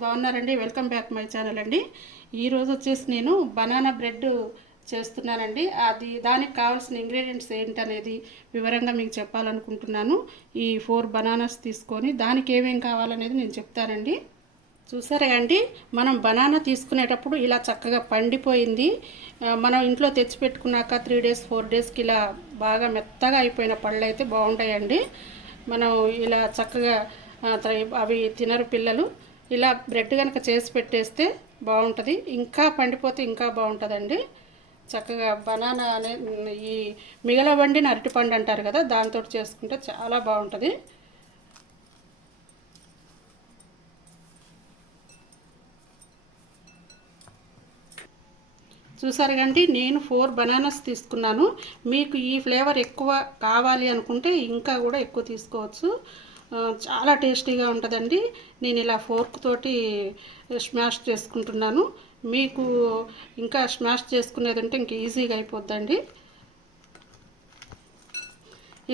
బాగున్నారండి. Welcome back my channel అండి. ఈరోజు వచ్చేసి నేను బనానా బ్రెడ్ చేస్తున్నానండి. అది దానికి కావాల్సిన ఇంగ్రీడియంట్స్ ఏంటనేది వివరంగా మీకు చెప్పాలనుకుంటున్నాను. ఈ ఫోర్ బనానాస్ తీసుకొని దానికి ఏమేం కావాలనేది నేను చెప్తానండి. చూసారా అండి? మనం బనానా తీసుకునేటప్పుడు ఇలా చక్కగా పండిపోయింది. మనం ఇంట్లో తెచ్చిపెట్టుకున్నాక త్రీ డేస్ ఫోర్ డేస్కి ఇలా బాగా మెత్తగా అయిపోయిన పళ్ళు అయితే బాగుంటాయండి. మనం ఇలా చక్కగా త- అవి తినరు పిల్లలు. ఇలా బ్రెడ్ కనుక చేసి పెట్టేస్తే బాగుంటుంది. ఇంకా పండిపోతే ఇంకా బాగుంటుందండి. చక్కగా బనానా అనే ఈ మిగలబండిన అరటిపండు అంటారు కదా దాంతో చేసుకుంటే చాలా బాగుంటుంది. చూసారు కండి నేను ఫోర్ బనానాస్ తీసుకున్నాను. మీకు ఈ ఫ్లేవర్ ఎక్కువ కావాలి అనుకుంటే ఇంకా కూడా ఎక్కువ తీసుకోవచ్చు. చాలా టేస్టీగా ఉంటుందండి. నేను ఇలా ఫోర్క్ తోటి స్మాష్ చేసుకుంటున్నాను. మీకు ఇంకా స్మాష్ చేసుకునేది ఉంటే ఇంక ఈజీగా అయిపోద్దండి.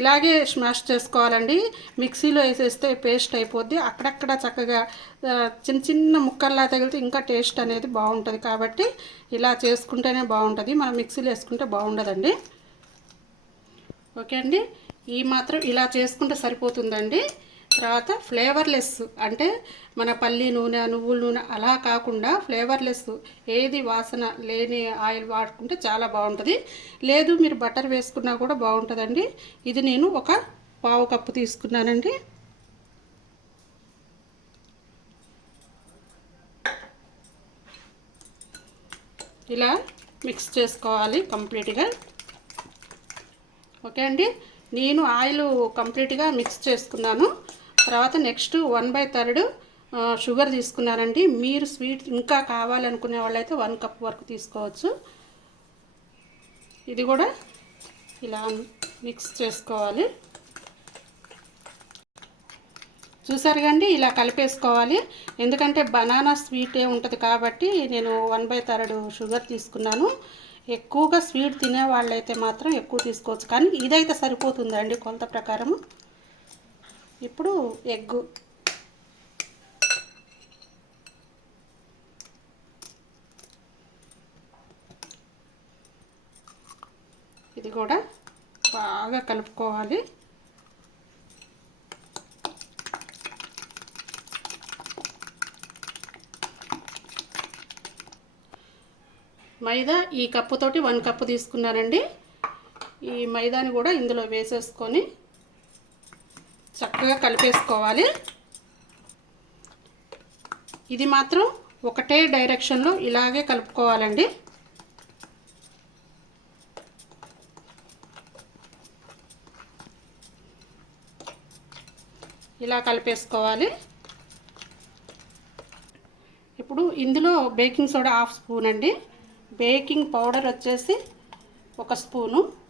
ఇలాగే స్మాష్ చేసుకోవాలండి. మిక్సీలో వేసేస్తే పేస్ట్ అయిపోద్ది. అక్కడక్కడ చక్కగా చిన్న చిన్న ముక్కల్లా తగిలితే ఇంకా టేస్ట్ అనేది బాగుంటుంది. కాబట్టి ఇలా చేసుకుంటేనే బాగుంటుంది. మనం మిక్సీలో వేసుకుంటే బాగుండదండి. ఓకే అండి? ఈ మాత్రం ఇలా చేసుకుంటే సరిపోతుందండి. తర్వాత ఫ్లేవర్లెస్ అంటే మన పల్లి నూనె నువ్వుల నూనె అలా కాకుండా ఫ్లేవర్లెస్ ఏది వాసన లేని ఆయిల్ వాడుకుంటే చాలా బాగుంటుంది. లేదు మీరు బటర్ వేసుకున్నా కూడా బాగుంటుందండి. ఇది నేను ఒక పావు కప్పు తీసుకున్నానండి. ఇలా మిక్స్ చేసుకోవాలి కంప్లీట్గా. ఓకే అండి. నేను ఆయిల్ కంప్లీట్గా మిక్స్ చేసుకున్నాను. తర్వాత next one by third sugar తీసుకున్నారండి. మీరు స్వీట్ ఇంకా కావాలనుకునే వాళ్ళైతే వన్ కప్ వరకు తీసుకోవచ్చు. ఇది కూడా ఇలా మిక్స్ చేసుకోవాలి. చూసారు కండి ఇలా కలిపేసుకోవాలి. ఎందుకంటే బనానా స్వీటే ఉంటుంది కాబట్టి నేను వన్ బై థర్డ్ షుగర్ తీసుకున్నాను. ఎక్కువగా స్వీట్ తినే వాళ్ళైతే మాత్రం ఎక్కువ తీసుకోవచ్చు. కానీ ఇదైతే సరిపోతుందండి కొలత ప్రకారం ఇప్పుడు ఎగ్గు. ఇది కూడా బాగా కలుపుకోవాలి. మైదా ఈ కప్పుతోటి వన్ కప్పు తీసుకున్నానండి. ఈ మైదాని కూడా ఇందులో వేసేసుకొని చక్కగా కలిపేసుకోవాలి. ఇది మాత్రం ఒకటే డైరెక్షన్లో ఇలాగే కలుపుకోవాలండి. ఇలా కలిపేసుకోవాలి. ఇప్పుడు ఇందులో బేకింగ్ సోడా హాఫ్ స్పూన్ అండి. బేకింగ్ పౌడర్ వచ్చేసి ఒక స్పూను.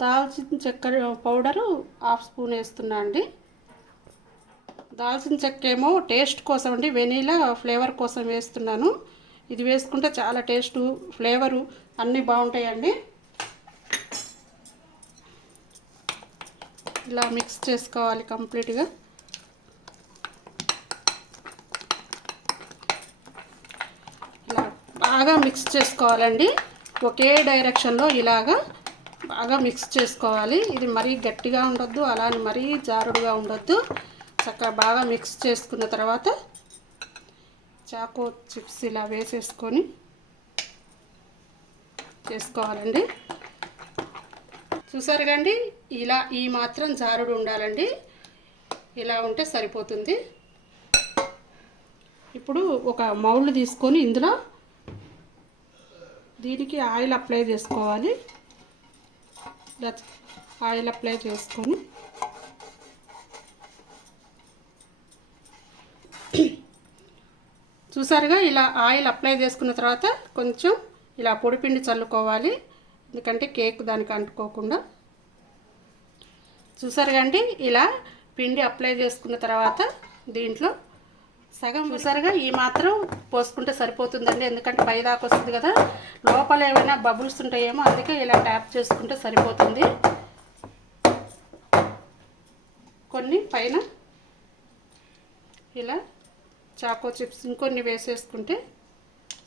దాల్చిన చెక్క పౌడరు హాఫ్ స్పూన్ వేస్తున్నా అండి. దాల్చిన చెక్క ఏమో టేస్ట్ కోసం అండి వెనీలా ఫ్లేవర్ కోసం వేస్తున్నాను. ఇది వేసుకుంటే చాలా టేస్టు ఫ్లేవరు అన్నీ బాగుంటాయండి. ఇలా మిక్స్ చేసుకోవాలి కంప్లీట్గా. ఇలా బాగా మిక్స్ చేసుకోవాలండి. ఒకే డైరెక్షన్లో ఇలాగా బాగా మిక్స్ చేసుకోవాలి. ఇది మరీ గట్టిగా ఉండొద్దు అలానే మరీ జారుడుగా ఉండొద్దు. చక్కగా బాగా మిక్స్ చేసుకున్న తర్వాత చాకో చిప్స్ ఇలా వేసేసుకొని చేసుకోవాలండి. చూసారు కండి ఇలా ఈ మాత్రం జారుడు ఉండాలండి. ఇలా ఉంటే సరిపోతుంది. ఇప్పుడు ఒక మౌళ్ళు తీసుకొని ఇందులో దీనికి ఆయిల్ అప్లై చేసుకోవాలి. ఇలా ఆయిల్ అప్లై చేసుకొని చూసారుగా ఇలా ఆయిల్ అప్లై చేసుకున్న తర్వాత కొంచెం ఇలా పొడిపిండి చల్లుకోవాలి. ఎందుకంటే కేక్ దానికి అంటుకోకుండా. చూసారు కండి ఇలా పిండి అప్లై చేసుకున్న తర్వాత దీంట్లో సగం చూసారుగా ఈ మాత్రం పోసుకుంటే సరిపోతుందండి. ఎందుకంటే పై దాకా వస్తుంది కదా. లోపల ఏమైనా బబుల్స్ ఉంటాయేమో అందుకే ఇలా ట్యాప్ చేసుకుంటే సరిపోతుంది. కొన్ని పైన ఇలా చాకో చిప్స్ ఇంకొన్ని వేసేసుకుంటే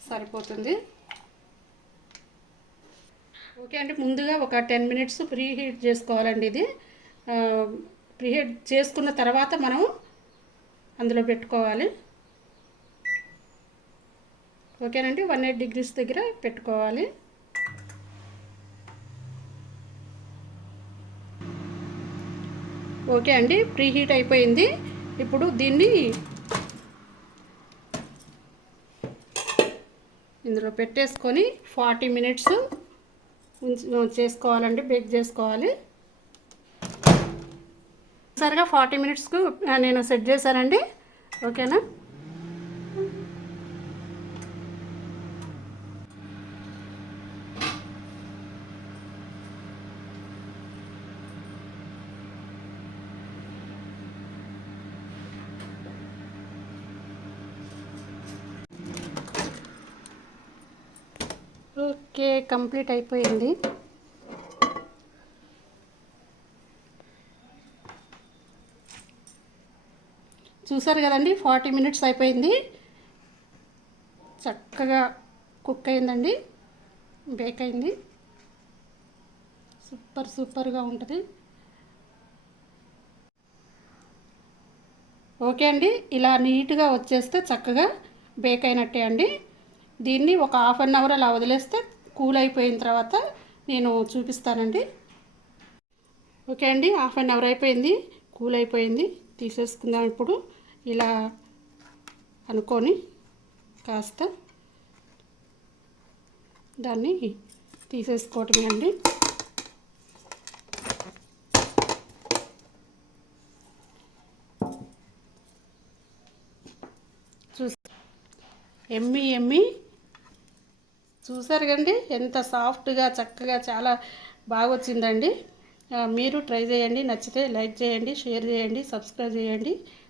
సరిపోతుంది. ఓకే అండి ముందుగా ఒక టెన్ మినిట్స్ ప్రీ హీట్ చేసుకోవాలండి ఇది. ప్రీ హీట్ చేసుకున్న తర్వాత మనం అందులో పెట్టుకోవాలి. ఓకేనండి వన్ ఎయిట్ డిగ్రీస్ దగ్గర పెట్టుకోవాలి. ఓకే అండి ప్రీ హీట్ అయిపోయింది. ఇప్పుడు దీన్ని ఇందులో పెట్టేసుకొని ఫార్టీ మినిట్స్ చేసుకోవాలండి బేక్ చేసుకోవాలి. సరిగా ఫార్టీ మినిట్స్కు నేను సెట్ చేశానండి. ఓకేనా? ఓకే కంప్లీట్ అయిపోయింది. చూసారు కదండి ఫార్టీ మినిట్స్ అయిపోయింది. చక్కగా కుక్ అయిందండి బేక్ అయింది. సూపర్ సూపర్గా ఉంటుంది. ఓకే అండి ఇలా నీట్గా వచ్చేస్తే చక్కగా బేక్ అయినట్టే అండి. దీన్ని ఒక హాఫ్ అన్ అవర్ అలా వదిలేస్తే కూల్ అయిపోయిన తర్వాత నేను చూపిస్తానండి. ఓకే అండి హాఫ్ అన్ అవర్ అయిపోయింది కూల్ అయిపోయింది తీసేసుకుందాం ఇప్పుడు. ఇలా అనుకొని కాస్త దాన్ని తీసేసుకోవటమే అండి. చూసి ఎమ్మి ఎమ్మి. చూసారు కండి ఎంత సాఫ్ట్గా చక్కగా చాలా బాగా వచ్చిందండి మీరు ట్రై చేయండి. నచ్చితే లైక్ చేయండి షేర్ చేయండి సబ్స్క్రైబ్ చేయండి.